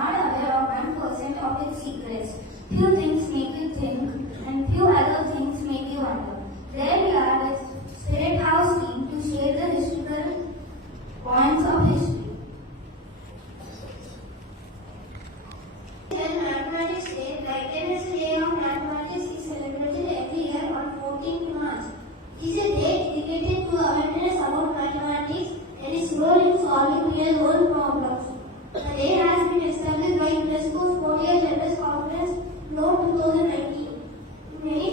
not aware of 1% of its secrets. Few things make you think, and few other things make you wonder. There we are with Spirit House team to share the historical points of history. Mathematics Day, the International Day of Mathematics, is celebrated every year on 14th March. It is a day dedicated to awareness about mathematics and its role in solving real-world problems. The day has been established by UNESCO's 40th General Conference, Note 2019. In many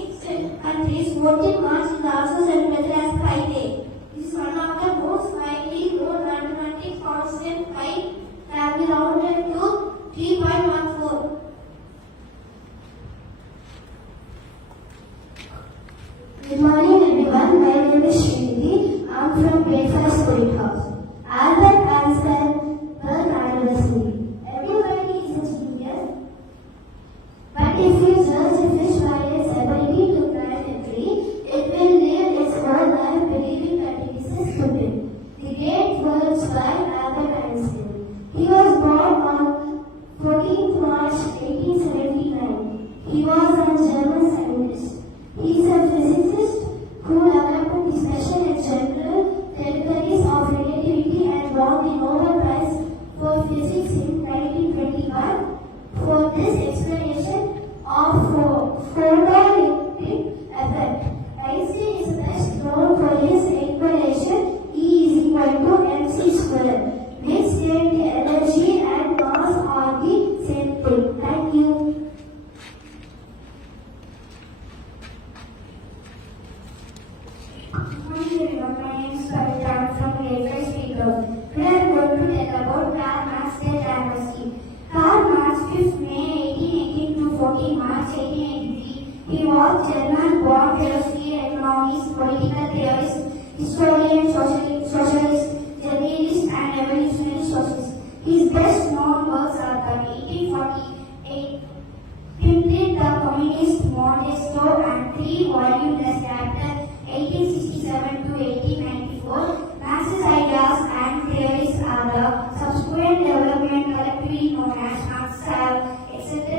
countries, 14th March is also celebrated as Pi Day. It is one of the most widely known mathematics constant pi, can be rounded to 3.14. Good morning everyone, my name is Shloka. I am from grade 5 Spirit House. Albert Einstein birth anniversary. Everybody is a genius, but if you judge a fish by its ability to climb a tree, it will live its whole life believing that it is a stupid. The great world star Albert Einstein. He was born on 14th March 1879. He was a German scientist. He is a physicist who developed the special and general theories of relativity and won the Nobel Prize for Physics in 1921 for this explanation of photoelectric effect. Einstein is best known for his explanation E is equal to mc square, which state the energy and mass are the same thing. Thank you. Good morning everyone, my name is Kavita. I am from grade 5 speaker. Today I am going to tell about Karl Marx's death anniversary. Karl Marx, 5th May 1818 to 14 March 1883. He was German-born philosophy, economist, political theorist, historian, socialist, journalist, and evolutionary socialist. His best known works are the 1848 printed The Communist Manifesto and 3-volume The Chapter 1867 to 1894. Marx's ideas and theories are the subsequent development collectively known as Marx have accepted